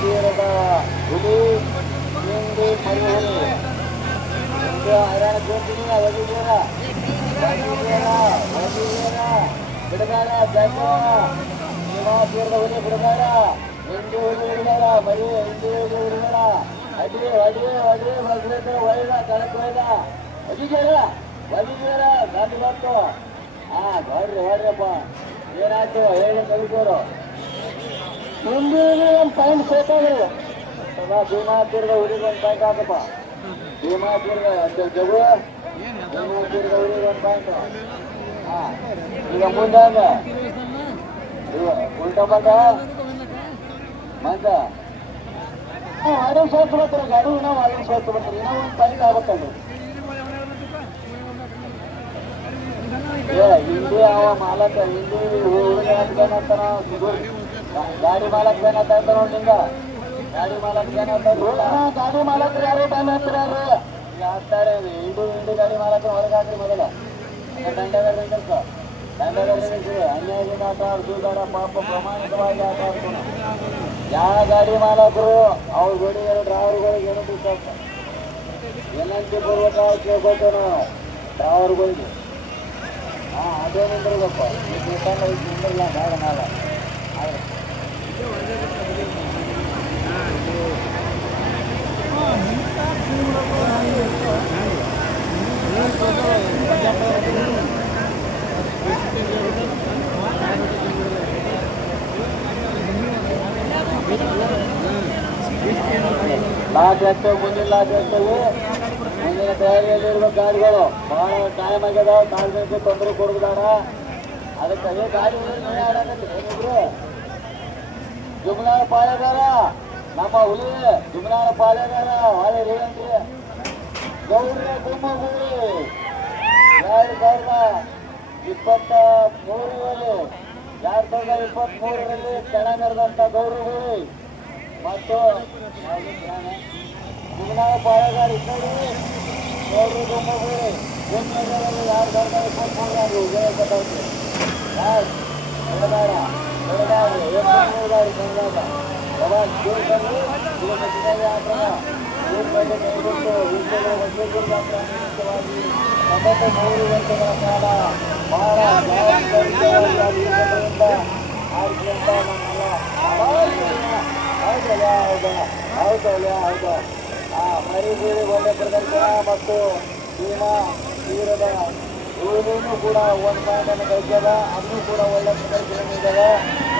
ತೀರದ ಹುಲಿ ಹಿಂದೆ ಮರಿ ಹುಲಿ ಹಿಂದೆ ಹೈರಾಣ ತೋರ್ತೀನಿ ಒದಿಗೇರ ಒದಿಗೇರ ಒದಿಗೇರ ಬಿಡಗಾರ ಜಾಗ ಭೀಮಾ ತೀರದ ಹುಲಿ ಬಿಡಗಾರ ಹಿಂದೆ ಹುಲಿ ಬಿಡಗಾರ ಮರಿ ಹಿಂದೆ ಹುಲಿ ಬಿಡಗಾರ ಅಡಿ ಅಡಿ ಅಡಿ ಮಗ್ರದ ಒಯ್ದ ಕಳಕ್ ಒಯ್ದ ಒದಿಗೇರ ಒದಿಗೇರ ಗಾಡಿ ಬಂತು ಹಾ ಹೊಡ್ರಿ ಹೊಡ್ರಪ್ಪ ಏನಾಯ್ತು? ಹೇಳಿ ಕಲಿಸೋರು ಮುಂದೆ ಒಂದು ಪಾಯಿಂಟ್ ಸೋತಾಗ್ರಿ ಸದಾ ಭೀಮಾ ತೀರ್ಗ ಹುಡುಗ ಒಂದು ಪಾಯಿಂಟ್ ಹಾಕಪ್ಪ ಭೀಮಾ ತೀರ್ಗ ಜಗು ಭೀಮಾ ತೀರ್ಗ ಹುಡುಗ ಒಂದು ಪಾಯಿಂಟ್ ಹಾ. ಈಗ ಮುಂದೆ ಅಂದ ಉಲ್ಟಾ ಬಂದ? ಮಂದ ಗಾಡಿ ಸೋತು ಬರ್ತಾರೆ ಗಾಡಿ ನಾವು ಗಾಡಿ ಸೋತು ಬರ್ತಾರೆ ಪಾಯಿಂಟ್ ಹಿಂದೆ ಅವ ಮಾಲಕ, ಹಿಂದೂ ಗಾಡಿ ಮಾಲಕ ಏನಂತ ನೋಡಿ ಗಾಡಿ ಮಾಲಕ ಏನಂತ ಗಾಡಿ ಮಾಲಕ್ರು ಯಾರು? ಟೈಮ್ ಹತ್ರ ಯಾರು? ಹಾಕ್ತಾರೆ ಹಿಂಡು ಹಿಂದೂ ಗಾಡಿ ಮಾಲಕರು ಹೊರಗೆ ಮೊದಲ. ಪ್ರಮಾಣಿಕವಾಗಿ ಆಟ ಯಾವ ಗಾಡಿ ಮಾಲಕರು? ಅವ್ರ ಗೋಡಿ ಡ್ರೈವರ್ಗಳಿಗೆ ಏನು ಬಿಡ್ತಾರೆ ಏನಂತ ಬರ್ಬೇಕು ಕೇಳ್ಕೊತೇವೆ ನಾವು ಡ್ರೈವರ್ಗಳಿಗೆ. ಹಾ ಅದೇ ನಿಂದಿರ್ಬೇಕು ಈ ನಿಂತಲ್ಲ ಈ ನಿಂದಿರಲ್ಲ ಬೇಡ ನಾಳೆ. ಲಾಟ್ ಹಾಕ್ತೇವೆ ಮುಂದಿನ ಲಾಟ್ ಹಾಕ್ತೇವೆ ತಯಾರಿಯಲ್ಲಿ ಗಾಡಿಗಳು. ಬಹಳ ಟೈಮ್ ಆಗ್ಯದ ಕಾಲ್ಬೇಕು ತೊಂದರೆ ಕೊಡೋದು ಬೇಡ. ಅದಕ್ಕೆ ಅದೇ ಗಾಡಿ ಏನಿದ್ರು. ಜುಮ್ನಾಳ ಪಾಳೆಗಾರ ನಮ್ಮ ಹುಲಿ, ಜುಮ್ನಾಳ ಪಾಳೆಗಾರ ಹೊಳೆ ರೀ ಗೌರಿ ಗುಮ್ಮಗುಳಿ ಎರಡು ಸಾವಿರದ ಇಪ್ಪತ್ತ ಮೂರರಲ್ಲಿ ಎರಡು ಸಾವಿರದ ಇಪ್ಪತ್ತ್ ಮೂರರಲ್ಲಿ ಚೆನ್ನಾಗಿರದಂತ ಗೌರಿ ಗೌರಿ ಮತ್ತು ಜುಮ್ನಾಳ ಪಾಳೆಗಾರ ಇದ್ದವರು. ಗೌರಿ ಗುಮ್ಮಗುಳಿ ಗುಮ್ಮಗಳಲ್ಲಿ ಎರಡು ಸಾವಿರದ ಇಪ್ಪತ್ತ್ ಮೂರರಲ್ಲಿ ವಿಜಯ ಕಟ್ಟೌತಿ ಯಾರು ಬೆಳಗಾರ ಬೆಳಗಾರಿ ಬೆಳಗಾರಿ ಕನ್ನಡ ಯಾವಾಗ ದೇಶದಲ್ಲಿ ಇದು ಕಟ್ಟಿದಾಗ ಆಟನ ಊರ ಬಗ್ಗೆ ಕೈಗೊಟ್ಟು ವಿಷಯಗಳ ವಸೂಲಿಗೆ ಪ್ರಾಮಾಣಿಕವಾಗಿ ಒಂಬತ್ತು ಮೂರು ವರ್ಷಗಳ ಕಾಲ ಬಹಳ ಜವಾಬ್ದಾರಿಯಿಂದ ಈ ಕಡೆಯಿಂದ ಆರಿಸಿದಂತ ನಮ್ಮೆಲ್ಲ ಹೌದಲ್ಲ ಹೌದಾ ಹೌದಲ್ಲ ಹೌದಾ ಆ ಮರಿಗೂಡಿ ಒಳ್ಳೆ ಪ್ರದರ್ಶನ ಮತ್ತು ಭೀಮಾ ತೀರದ ಇವನು ಕೂಡ ಒಂದು ಪಾಯಿಂಟನ್ನು ಗಳಿಸ್ಯದ ಅದನ್ನು ಕೂಡ ಒಳ್ಳೆ ಪ್ರದರ್ಶನ ನೀಡಿದೆ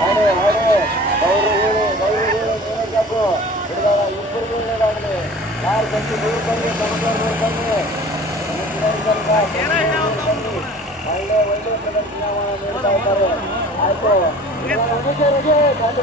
ಹೊಡೆ ಹೊಡೆ ಗೌರವಗಳು ಗೌರವಗಳು ನೀರಜಪ್ಪು ಹಿಡಿದಾಗ ಇಬ್ಬರಿಗೂ ನೀಡಾಗಲಿ ಯಾರು ಬಂದು ದೂರ ಬನ್ನಿ ಕಮಲ ದೂರ ಬನ್ನಿ. ಒಳ್ಳೆ ಒಳ್ಳೆ ಪ್ರದರ್ಶನ ನೀಡ್ತಾ ಇದ್ದಾರೆ. ಆಯ್ತು. ರಜೆ ರಜೆ ಕಂಡು